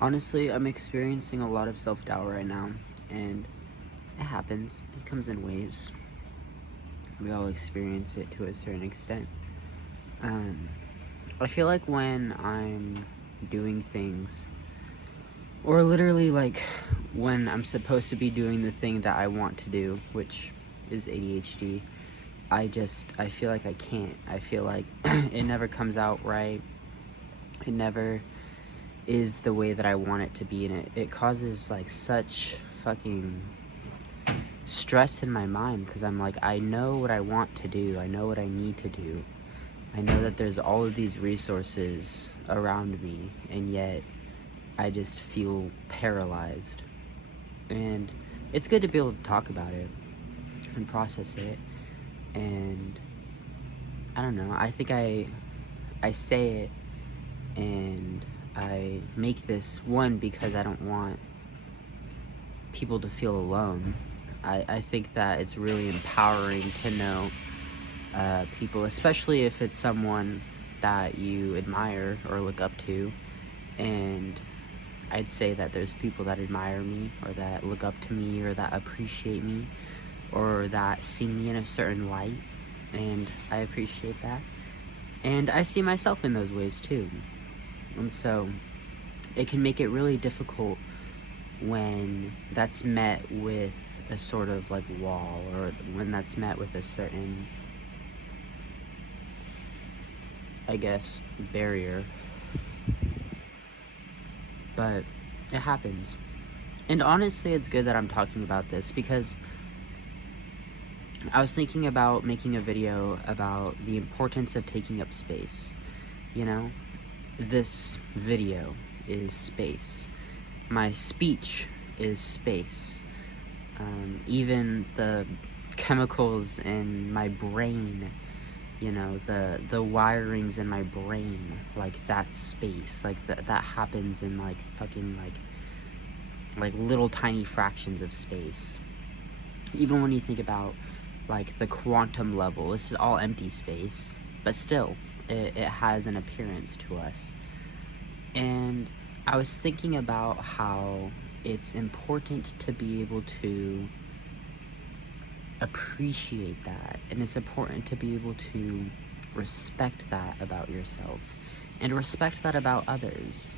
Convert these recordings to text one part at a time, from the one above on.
Honestly, I'm experiencing a lot of self-doubt right now, and it happens. It comes in waves. We all experience it to a certain extent. Um, I feel like when I'm doing things, or literally like when I'm supposed to be doing the thing that I want to do, which is ADHD, I feel like I can't. I feel like it never comes out right. It never is the way that I want it to be, and it causes like such fucking stress in my mind because I'm like, I know what I want to do, I know what I need to do, I know that there's all of these resources around me, and yet I just feel paralyzed. And it's good to be able to talk about it and process it. And I don't know, I think I say it and I make this one because I don't want people to feel alone. I think that it's really empowering to know people, especially if it's someone that you admire or look up to. And I'd say that there's people that admire me or that look up to me or that appreciate me or that see me in a certain light, and I appreciate that. And I see myself in those ways too. And so it can make it really difficult when that's met with a sort of like wall, or when that's met with a certain, I guess, barrier. But it happens. And honestly, it's good that I'm talking about this because I was thinking about making a video about the importance of taking up space. You know, this video is space. My speech is space. Even the chemicals in my brain, you know, the wirings in my brain, like that's space. Like that happens in like fucking like little tiny fractions of space. Even when you think about like the quantum level, this is all empty space, but still it has an appearance to us. And I was thinking about how it's important to be able to appreciate that, and it's important to be able to respect that about yourself and respect that about others.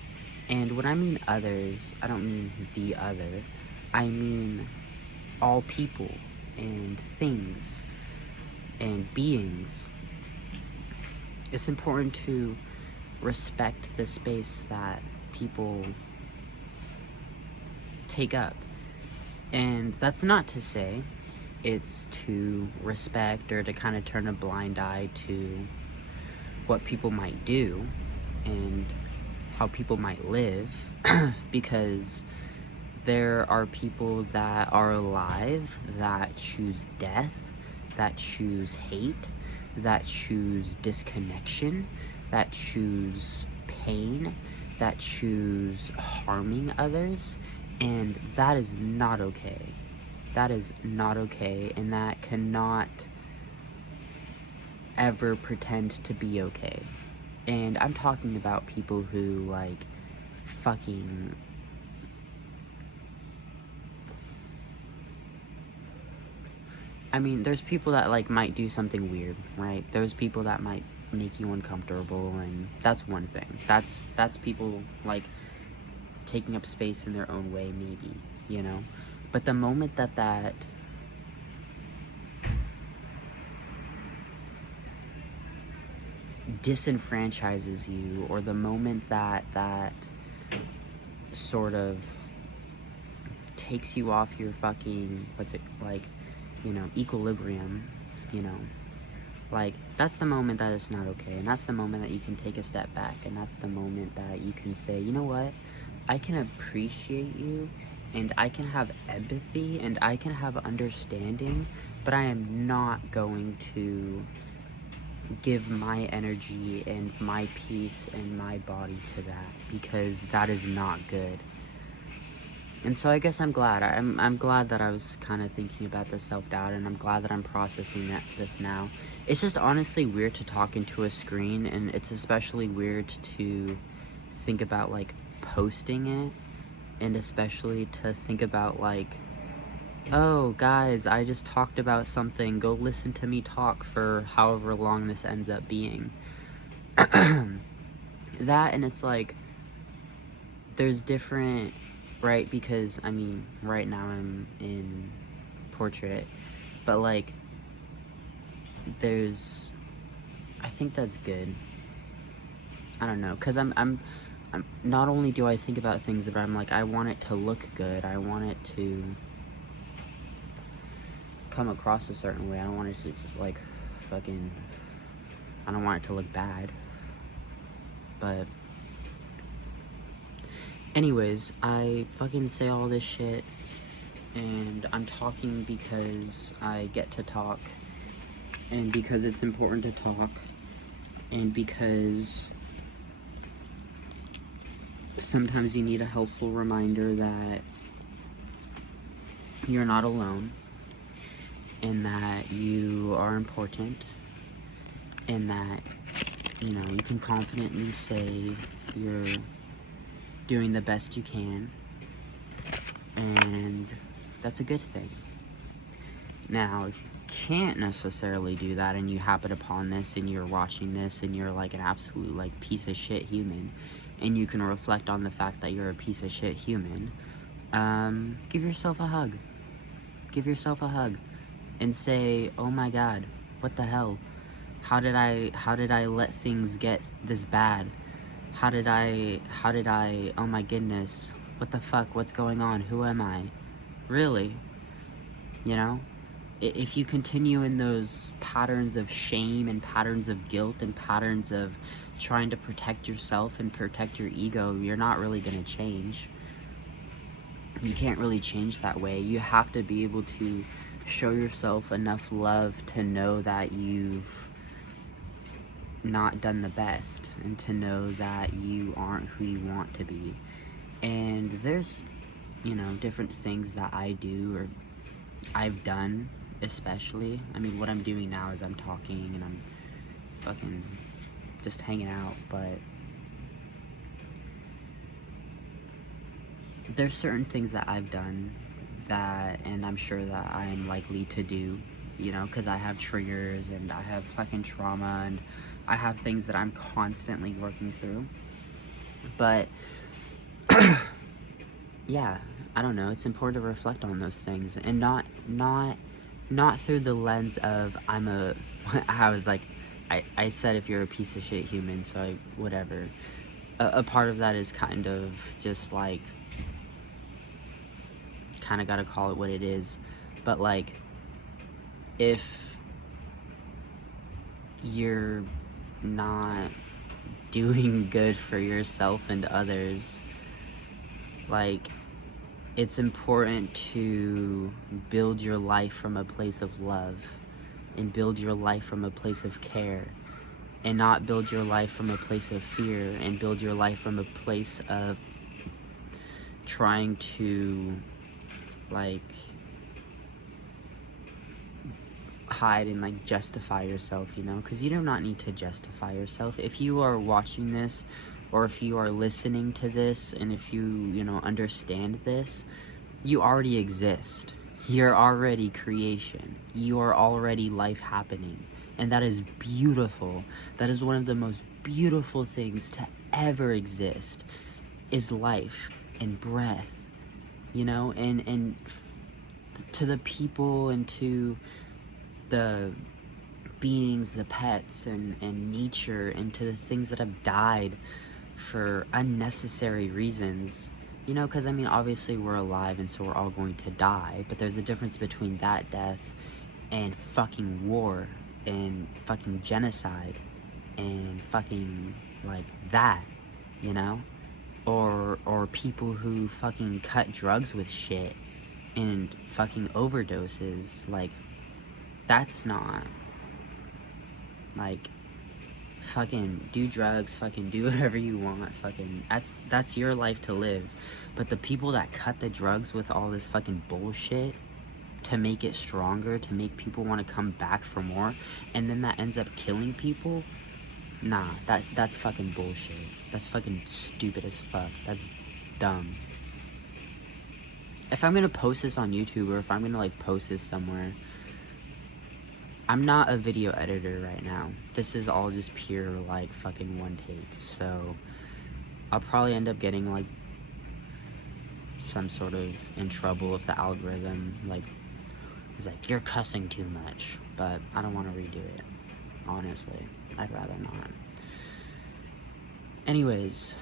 And when I mean others, I don't mean the other, I mean all people and things and beings. It's important to respect the space that people take up. And that's not to say it's to respect or to kind of turn a blind eye to what people might do and how people might live, because there are people that are alive that choose death, that choose hate, that choose disconnection, that choose pain, that choose harming others, and that is not okay. That is not okay, and that cannot ever pretend to be okay. And I'm talking about people who, like, fucking... I mean, there's people that, like, might do something weird, right? There's people that might make you uncomfortable, and that's one thing. That's people, like, taking up space in their own way, maybe, you know? But the moment that disenfranchises you, or the moment that sort of takes you off your fucking, what's it, like, you know, equilibrium, you know, like, that's the moment that it's not okay, and that's the moment that you can take a step back, and that's the moment that you can say, you know what, I can appreciate you, and I can have empathy, and I can have understanding, but I am not going to give my energy and my peace and my body to that, because that is not good. And so I guess I'm glad. I'm glad that I was kind of thinking about the self-doubt, and I'm glad that I'm processing this now. It's just honestly weird to talk into a screen, and it's especially weird to think about, like, posting it, and especially to think about like, oh guys, I just talked about something, go listen to me talk for however long this ends up being. That, and it's like, there's different, right? Because I mean, right now I'm in portrait, but like, there's, I think that's good. I don't know, because I'm not only do I think about things that I'm like, I want it to look good, I want it to come across a certain way, I don't want it to just like fucking, I don't want it to look bad. But anyways, I fucking say all this shit, and I'm talking because I get to talk, and because it's important to talk, and because sometimes you need a helpful reminder that you're not alone, and that you are important, and that, you know, you can confidently say you're doing the best you can, and that's a good thing. Now, if you can't necessarily do that, and you happen upon this, and you're watching this, and you're like an absolute like piece of shit human, and you can reflect on the fact that you're a piece of shit human, give yourself a hug. Give yourself a hug, and say, oh my god, what the hell? How did I let things get this bad? How did I, oh my goodness, what the fuck, what's going on, who am I? Really? You know? If you continue in those patterns of shame and patterns of guilt and patterns of trying to protect yourself and protect your ego, you're not really gonna change. You can't really change that way. You have to be able to show yourself enough love to know that you've not done the best, and to know that you aren't who you want to be. And there's, you know, different things that I do or I've done, especially. I mean, what I'm doing now is I'm talking and I'm fucking just hanging out, but there's certain things that I've done that, and I'm sure that I'm likely to do, you know, because I have triggers and I have fucking trauma and I have things that I'm constantly working through. But yeah, I don't know, it's important to reflect on those things, and not through the lens of I was like, I said if you're a piece of shit human, so whatever. A part of that is kind of just like, kind of gotta call it what it is, but like, if you're not doing good for yourself and others, like, it's important to build your life from a place of love, and build your life from a place of care, and not build your life from a place of fear, and build your life from a place of trying to like hide and like justify yourself, you know, because you do not need to justify yourself. If you are watching this, or if you are listening to this, and if you know, understand this, you already exist. You're already creation. You are already life happening, and that is beautiful. That is one of the most beautiful things to ever exist, is life and breath, you know. And to the people and to the beings, the pets and nature, and to the things that have died for unnecessary reasons, you know, because I mean, obviously we're alive and so we're all going to die, but there's a difference between that death and fucking war and fucking genocide and fucking like that, you know, or people who fucking cut drugs with shit and fucking overdoses. Like, that's not, like, fucking do drugs, fucking do whatever you want, fucking, that's your life to live. But the people that cut the drugs with all this fucking bullshit to make it stronger, to make people want to come back for more, and then that ends up killing people, nah, that's fucking bullshit. That's fucking stupid as fuck. dumb. If I'm gonna post this on YouTube, or if I'm gonna like post this somewhere, I'm not a video editor right now. This is all just pure like fucking one take. So I'll probably end up getting like some sort of in trouble if the algorithm like is like, you're cussing too much. But I don't want to redo it, honestly. I'd rather not. Anyways,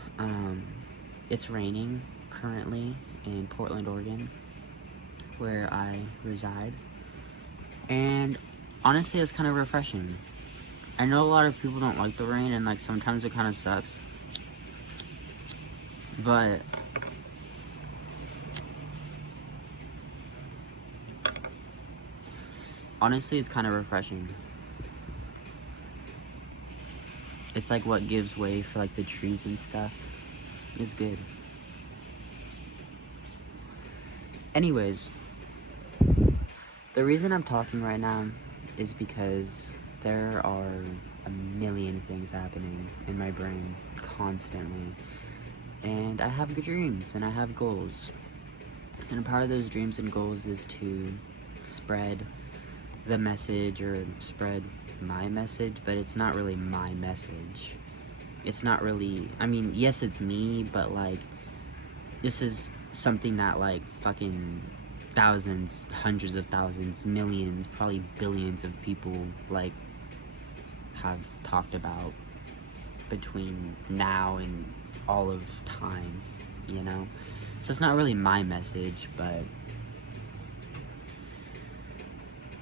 it's raining currently in Portland, Oregon, where I reside, and honestly, it's kind of refreshing. I know a lot of people don't like the rain, and like sometimes it kind of sucks, but honestly, it's kind of refreshing. It's like what gives way for like the trees and stuff is good. Anyways, the reason I'm talking right now is because there are a million things happening in my brain constantly. And I have good dreams and I have goals. And a part of those dreams and goals is to spread the message, or spread my message, but it's not really my message. It's not really, I mean, yes, it's me, but like, this is something that like fucking thousands, hundreds of thousands, millions, probably billions of people like have talked about between now and all of time, you know? So it's not really my message, but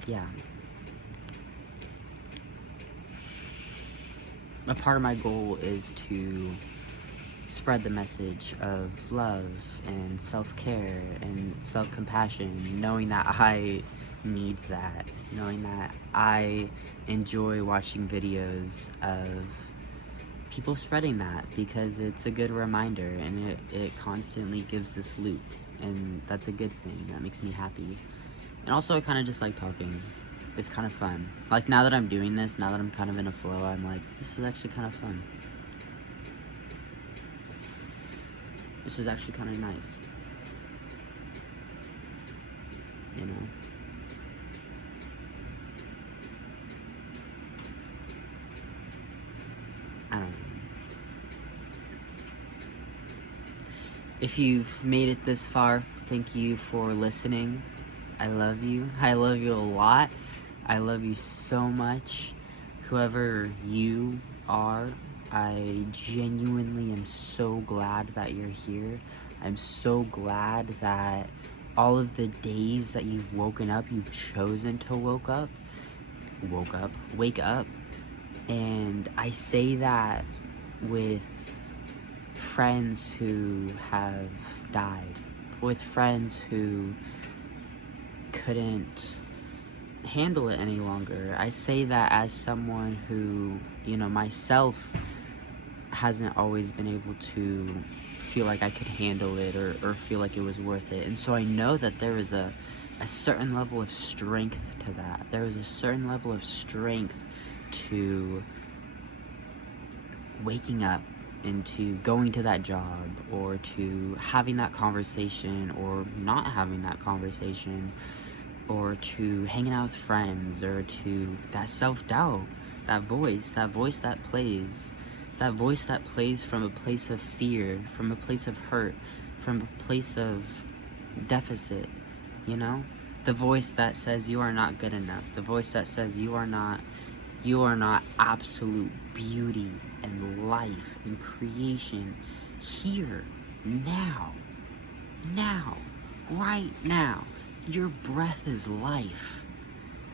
yeah. A part of my goal is to spread the message of love and self-care and self-compassion, knowing that I need that, knowing that I enjoy watching videos of people spreading that, because it's a good reminder, and it constantly gives this loop, and that's a good thing. That makes me happy. And also, I kind of just like talking. It's kind of fun. Like, now that I'm doing this, now that I'm kind of in a flow, I'm like, this is actually kind of fun. This is actually kind of nice. You know? I don't know. If you've made it this far, thank you for listening. I love you. I love you a lot. I love you so much. Whoever you are, I genuinely am so glad that you're here. I'm so glad that all of the days that you've woken up, you've chosen to wake up. And I say that with friends who have died, with friends who couldn't handle it any longer. I say that as someone who, you know, myself hasn't always been able to feel like I could handle it, or feel like it was worth it. And so I know that there is a certain level of strength to that. There is a certain level of strength to waking up and to going to that job, or to having that conversation, or not having that conversation, or to hanging out with friends, or to that self-doubt, that voice that plays, from a place of fear, from a place of hurt, from a place of deficit, you know? The voice that says you are not good enough, the voice that says you are not absolute beauty and life and creation here, now, right now. Your breath is life.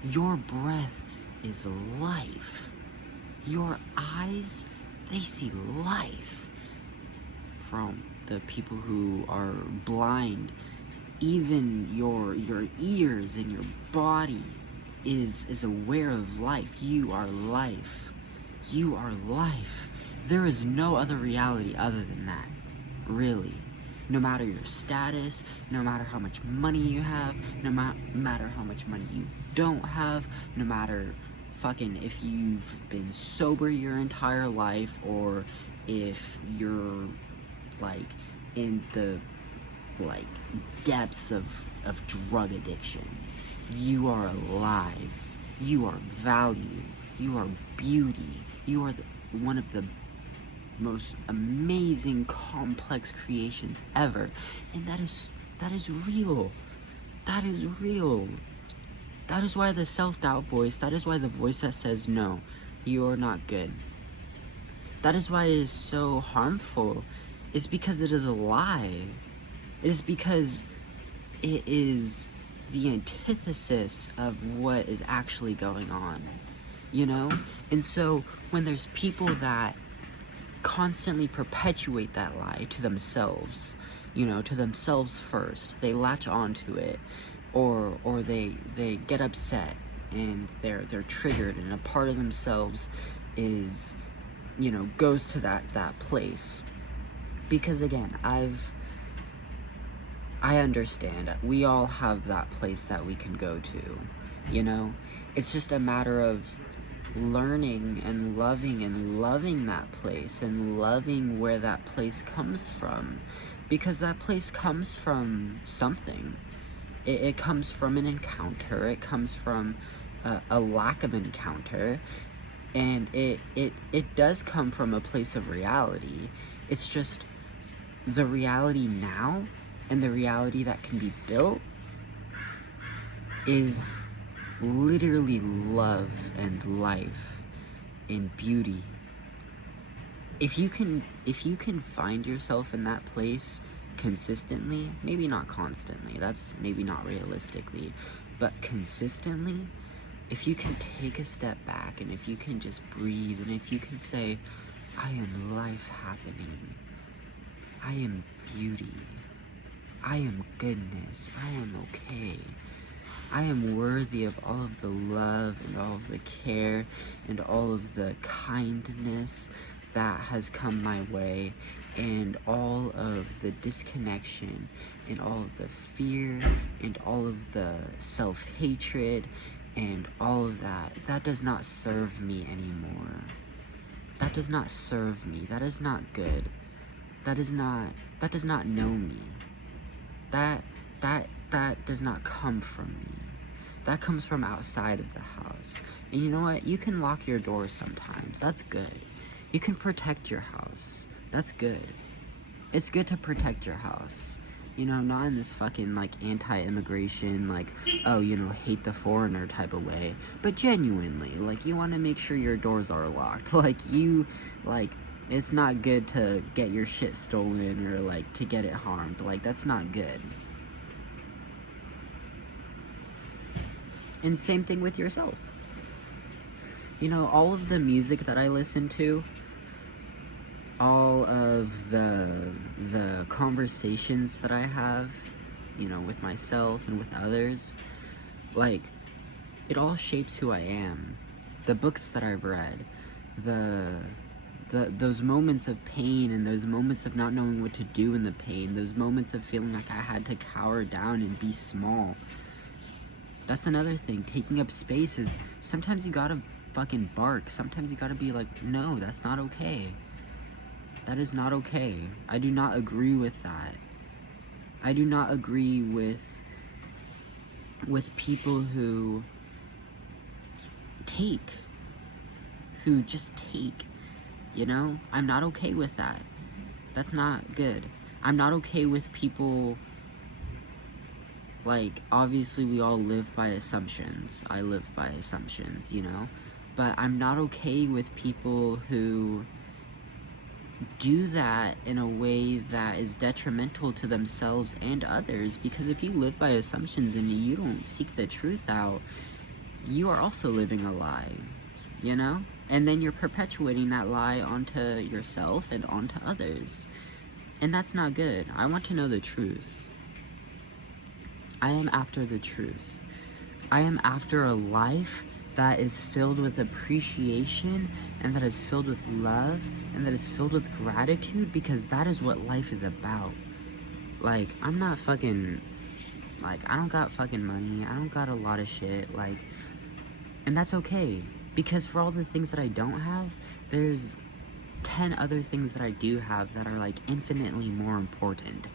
Your breath is life. Your eyes, they see life. From the people who are blind, even your ears and your body is aware of life. You are life. You are life. There is no other reality other than that, really. No matter your status, no matter how much money you have, no matter how much money you don't have, no matter fucking if you've been sober your entire life, or if you're like in the, like, depths of drug addiction. You are alive. You are value. You are beauty. You are one of the most amazing, complex creations ever. And that is real. That is real. That is why the self-doubt voice, that is why the voice that says, no, you are not good. That is why it is so harmful. It's because it is a lie. It is because it is the antithesis of what is actually going on, you know? And so when there's people that constantly perpetuate that lie to themselves, you know, to themselves first, they latch onto it, or they get upset and they're triggered, and a part of themselves is, you know, goes to that place. Because again, I understand. We all have that place that we can go to, you know? It's just a matter of learning and loving that place and loving where that place comes from. Because that place comes from something. It comes from an encounter. It comes from a lack of encounter. And it does come from a place of reality. It's just the reality now and the reality that can be built is literally love and life and beauty. If you can find yourself in that place consistently, maybe not constantly, that's maybe not realistically, but consistently, if you can take a step back and if you can just breathe and if you can say, I am life happening, I am beauty, I am goodness, I am okay, I am worthy of all of the love and all of the care and all of the kindness that has come my way, and all of the disconnection and all of the fear and all of the self-hatred and all of that does not serve me anymore. That does not serve me. That is not good. That does not know me. That does not come from me. That comes from outside of the house. And you know what? You can lock your doors sometimes. That's good. You can protect your house. That's good. It's good to protect your house. You know, not in this fucking, like, anti-immigration, like, oh, you know, hate the foreigner type of way. But genuinely, like, you want to make sure your doors are locked. It's not good to get your shit stolen or, like, to get it harmed. Like, that's not good. And same thing with yourself. You know, all of the music that I listen to, all of the conversations that I have, you know, with myself and with others, like, it all shapes who I am. The books that I've read, those moments of pain and those moments of not knowing what to do in the pain, those moments of feeling like I had to cower down and be small. That's another thing. Taking up space is, sometimes you gotta fucking bark. Sometimes you gotta be like, no, that's not okay. That is not okay. I do not agree with that. I do not agree with people who just take, you know? I'm not okay with that. That's not good. I'm not okay with people, like, obviously we all live by assumptions. I live by assumptions, you know? But I'm not okay with people who do that in a way that is detrimental to themselves and others, because if you live by assumptions and you don't seek the truth out, you are also living a lie, you know? And then you're perpetuating that lie onto yourself and onto others. And that's not good. I want to know the truth. I am after the truth. I am after a life that is filled with appreciation and that is filled with love and that is filled with gratitude, because that is what life is about. Like, I'm not fucking, like, I don't got fucking money. I don't got a lot of shit, like, and that's okay, because for all the things that I don't have, there's 10 other things that I do have that are like infinitely more important.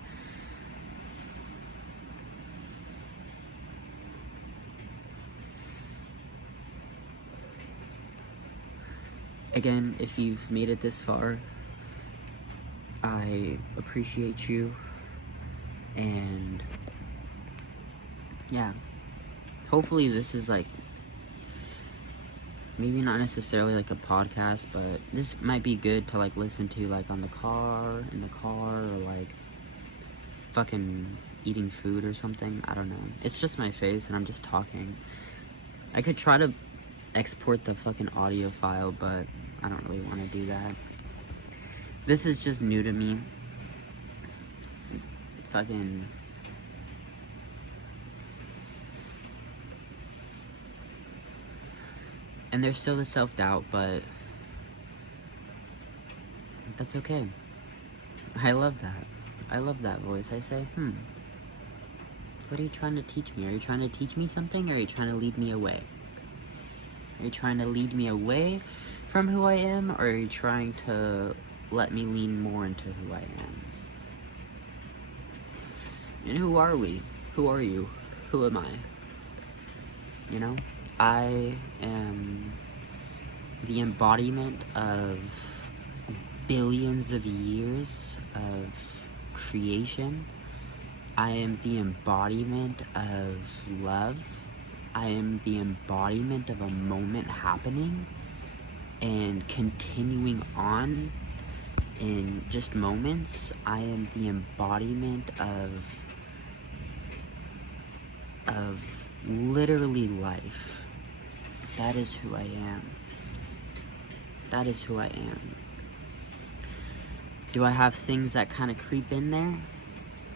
Again, if you've made it this far, I appreciate you, and yeah, hopefully this is like, maybe not necessarily like a podcast, but this might be good to like listen to like in the car, or like fucking eating food or something. I don't know. It's just my face and I'm just talking. I could try to export the fucking audio file, but I don't really want to do that. This is just new to me. Fucking... And there's still the self-doubt, but that's okay. I love that. I love that voice. I say, what are you trying to teach me? Are you trying to teach me something, or are you trying to lead me away? Are you trying to lead me away from who I am, or are you trying to let me lean more into who I am? And who are we? Who are you? Who am I? You know? I am the embodiment of billions of years of creation. I am the embodiment of love. I am the embodiment of a moment happening and continuing on in just moments. I am the embodiment of literally life. That is who I am. That is who I am. Do I have things that kind of creep in there?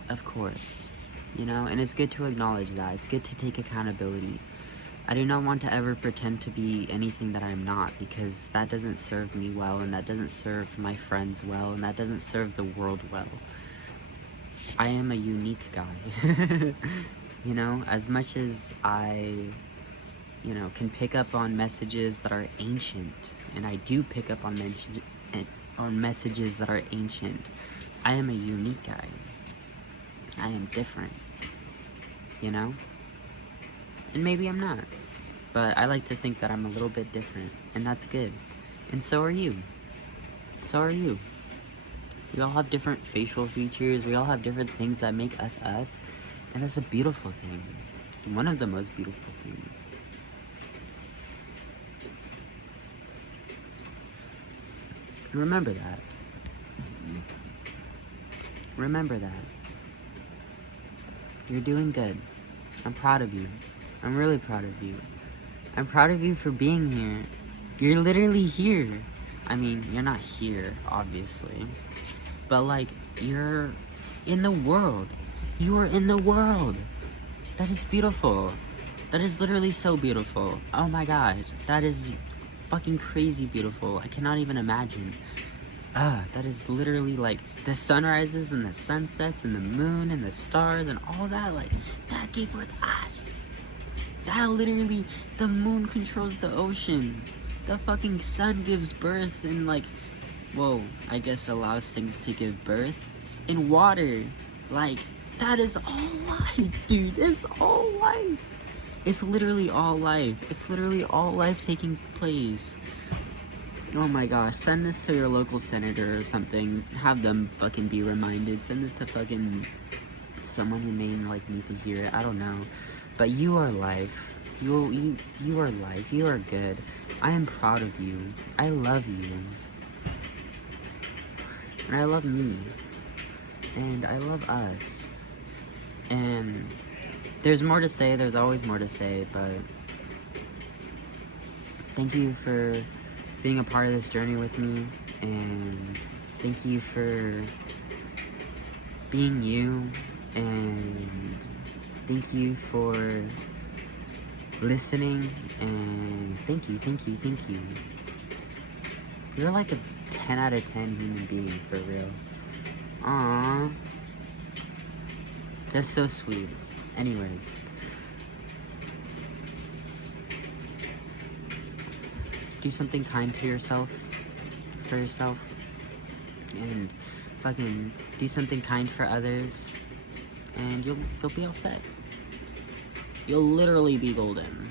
Of course. You know, and it's good to acknowledge that. It's good to take accountability. I do not want to ever pretend to be anything that I'm not, because that doesn't serve me well, and that doesn't serve my friends well, and that doesn't serve the world well. I am a unique guy. You know, as much as I, you know, can pick up on messages that are ancient, and I do pick up on messages that are ancient, I am a unique guy. I am different, you know? And maybe I'm not, but I like to think that I'm a little bit different, and that's good. And so are you. So are you. We all have different facial features, we all have different things that make us us, and that's a beautiful thing. One of the most beautiful things. And remember that. Remember that. You're doing good. I'm proud of you. I'm really proud of you. I'm proud of you for being here. You're literally here. I mean, you're not here, obviously. But, like, you're in the world. You are in the world. That is beautiful. That is literally so beautiful. Oh my god. That is fucking crazy beautiful. I cannot even imagine. That is literally like the sunrises and the sunsets and the moon and the stars and all that. Like, that gave birth us. That literally, the moon controls the ocean. The fucking sun gives birth and like, whoa, I guess allows things to give birth in water. Like, that is all life, dude. It's all life. It's literally all life. It's literally all life taking place. Oh my gosh, send this to your local senator or something. Have them fucking be reminded. Send this to fucking someone who may like need to hear it. I don't know. But you are life. You are life. You are good. I am proud of you. I love you. And I love me. And I love us. And there's more to say, there's always more to say, but thank you for being a part of this journey with me, and thank you for being you, and thank you for listening, and thank you. You're like a 10 out of 10 human being, for real. Aww. That's so sweet. Anyways. Do something kind to yourself. For yourself. and fucking do something kind for others, and you'll be all set. You'll literally be golden.